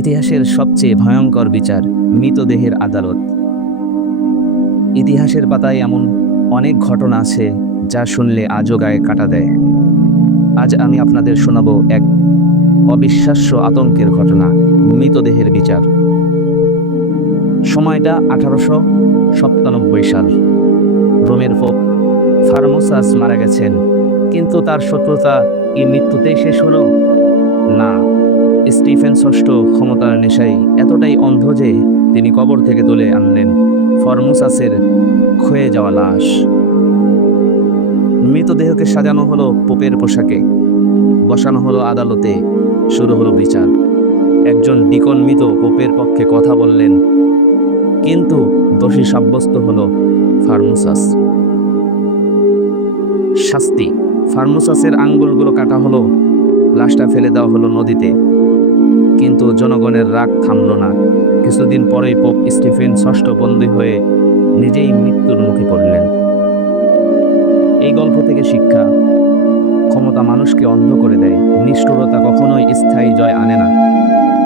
ইতিহাসের সবচেয়ে ভয়ঙ্কর বিচার, মৃতদেহের আদালত। ইতিহাসের পাতায় এমন অনেক ঘটনা আছে যা শুনলে আজও গায়ে কাটা দেয়। আজ আমি আপনাদের শোনাবো এক অবিশ্বাস্য আতঙ্কের ঘটনা, মৃতদেহের বিচার। সময়টা 1897 সাল। রোমের পোপ ফার্মোসাস মারা গেছেন, কিন্তু তার শত্রুতা কি মৃত্যুতেই শেষ হলো? না, স্টিফেন ষষ্ঠ ক্ষমতার নেশায় এতটাই অন্ধ যে তিনি কবর থেকে তুলে আনলেন ফর্মোসাসের ক্ষয়ে যাওয়া লাশ। মৃতদেহকে সাজানো হলো পোপের পোশাকে, বসানো হলো আদালতে, শুরু হলো বিচার। একজন ডিকন মৃত পোপের পক্ষে কথা বললেন, কিন্তু দোষী সাব্যস্ত হলো ফার্মোসাস। শাস্তি: ফার্মোসাসের আঙ্গুলগুলো কাটা হলো, লাশটা ফেলে দেওয়া হলো নদীতে। কিন্তু জনগণের রাগ থামল না। কিছুদিন পরেই পোপ স্টিফেন ষষ্ঠ বন্দী হয়ে নিজেই মৃত্যুর মুখে পড়লেন। এই গল্প থেকে শিক্ষা: ক্ষমতা মানুষকে অন্ধ করে দেয়, নিষ্ঠুরতা কখনোই স্থায়ী জয় আনে না।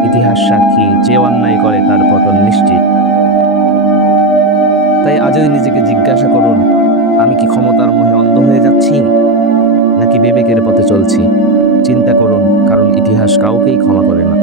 ইতিহাস সাক্ষী, যে অন্যায় করে তার পতন নিশ্চিত। তাই আজই নিজেকে জিজ্ঞাসা করুন, আমি কি ক্ষমতার মোহে অন্ধ হয়ে যাচ্ছি, নাকি বিবেকের পথে চলছি? চিন্তা করুন, কারণ ইতিহাস কাউকেই ক্ষমা করে না।